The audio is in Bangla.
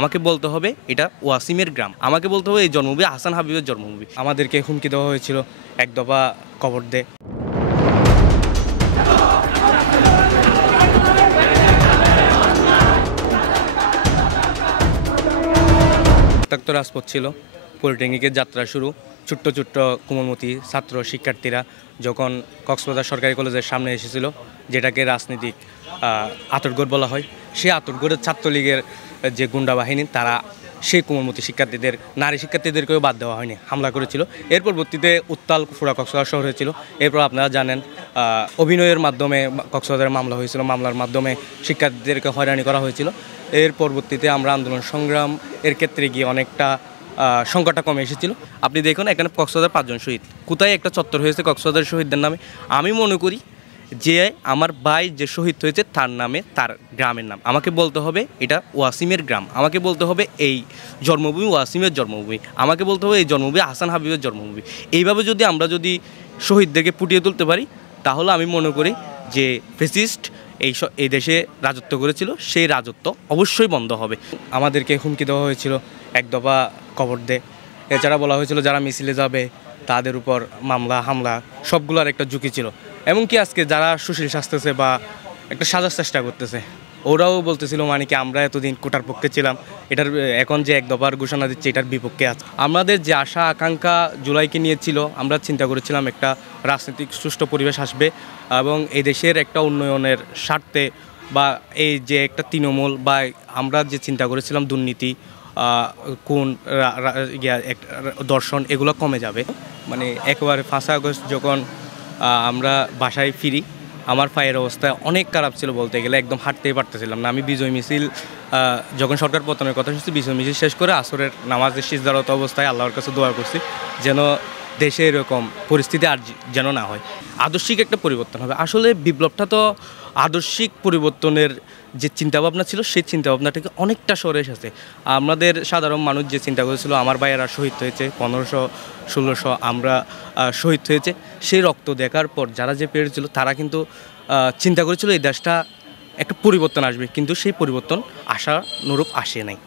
আমাকে বলতে হবে এটা ওয়াসিমের গ্রাম, আমাকে বলতে হবে এই জন্মভূমি হাসান হাবিবের জন্মভূমি। আমাদেরকে হুমকি দেওয়া হয়েছিল এক দফা কবর দে। রক্তাক্ত রাজপথ ছিল, পলিটেকনিকের যাত্রা শুরু। ছোট্ট ছোট্ট কোমলমতি ছাত্র শিক্ষার্থীরা যখন কক্সবাজার সরকারি কলেজের সামনে এসেছিল, যেটাকে রাজনীতিক আতরগড় বলা হয়, সেই আতরগড়ের ছাত্রলীগের যে গুন্ডা বাহিনী তারা সেই কোমলমতি শিক্ষার্থীদের, নারী শিক্ষার্থীদেরকেও বাদ দেওয়া হয়নি, হামলা করেছিল। এর পরবর্তীতে উত্তাল পুরা কক্সবাজার শহর হয়েছিল। এরপর আপনারা জানেন অভিনয়ের মাধ্যমে কক্সবাজারে মামলা হয়েছিল, মামলার মাধ্যমে শিক্ষার্থীদেরকে হয়রানি করা হয়েছিল। এর পরবর্তীতে আমরা আন্দোলন সংগ্রাম এর ক্ষেত্রে গিয়ে অনেকটা সংকটটা কমে এসেছিল। আপনি দেখুন এখানে কক্সবাজার 5 জন শহীদ, কোথায় একটা চত্বর হয়েছে কক্সবাজার শহীদদের নামে। আমি মনে করি যে আমার ভাই যে শহীদ হয়েছে তার নামে, তার গ্রামের নাম। আমাকে বলতে হবে এটা ওয়াসিমের গ্রাম, আমাকে বলতে হবে এই জন্মভূমি ওয়াসিমের জন্মভূমি, আমাকে বলতে হবে এই জন্মভূমি হাসান হাবিবের জন্মভূমি। এইভাবে আমরা যদি শহীদদেরকে ফুটিয়ে তুলতে পারি, তাহলে আমি মনে করি যে ফ্যাসিস্ট এই দেশে রাজত্ব করেছিল, সেই রাজত্ব অবশ্যই বন্ধ হবে। আমাদেরকে হুমকি দেওয়া হয়েছিল এক দফা কবর দে। এছাড়া বলা হয়েছিল যারা মিছিলে যাবে তাদের উপর মামলা হামলা সবগুলোর একটা ঝুঁকি ছিল। এমনকি আজকে যারা সুশীল সাজতেছে বা একটা সাজার চেষ্টা করতেছে, ওরাও বলতেছিল মানে কি আমরা এতদিন কোটার পক্ষে ছিলাম, এটার এখন যে এক দফার ঘোষণা দিচ্ছে এটার বিপক্ষে আছে। আমাদের যে আশা আকাঙ্ক্ষা জুলাইকে নিয়ে ছিল, আমরা চিন্তা করেছিলাম একটা রাজনৈতিক সুষ্ঠু পরিবেশ আসবে এবং এই দেশের একটা উন্নয়নের স্বার্থে বা এই যে একটা তৃণমূল বা আমরা যে চিন্তা করেছিলাম দুর্নীতি কোন দর্শন এগুলো কমে যাবে। মানে একেবারে 5 আগস্ট যখন আমরা বাসায় ফিরি, আমার পায়ের অবস্থা অনেক খারাপ ছিল, বলতে গেলে একদম হাঁটতেই পারতেছিলাম না। আমি বিজয় মিছিল যখন সরকার পতনের কথা শুনছি, বিজয় মিছিল শেষ করে আসরের নামাজের সিজদারত অবস্থায় আল্লাহর কাছে দোয়া করছি যেন দেশে এরকম পরিস্থিতি আর যেন না হয়, আদর্শিক একটা পরিবর্তন হবে। আসলে বিপ্লবটা তো আদর্শিক পরিবর্তনের যে চিন্তাভাবনা ছিল সেই চিন্তাভাবনা থেকে অনেকটা সরে এসেছে। আমাদের সাধারণ মানুষ যে চিন্তা করেছিল আমার ভাইয়েরা শহীদ হয়েছে 1500-1600 আমরা শহীদ হয়েছে, সেই রক্ত দেখার পর যারা যে পেরেছিল তারা কিন্তু চিন্তা করেছিল এই দেশটা একটা পরিবর্তন আসবে, কিন্তু সেই পরিবর্তন আশানুরূপ আসে নাই।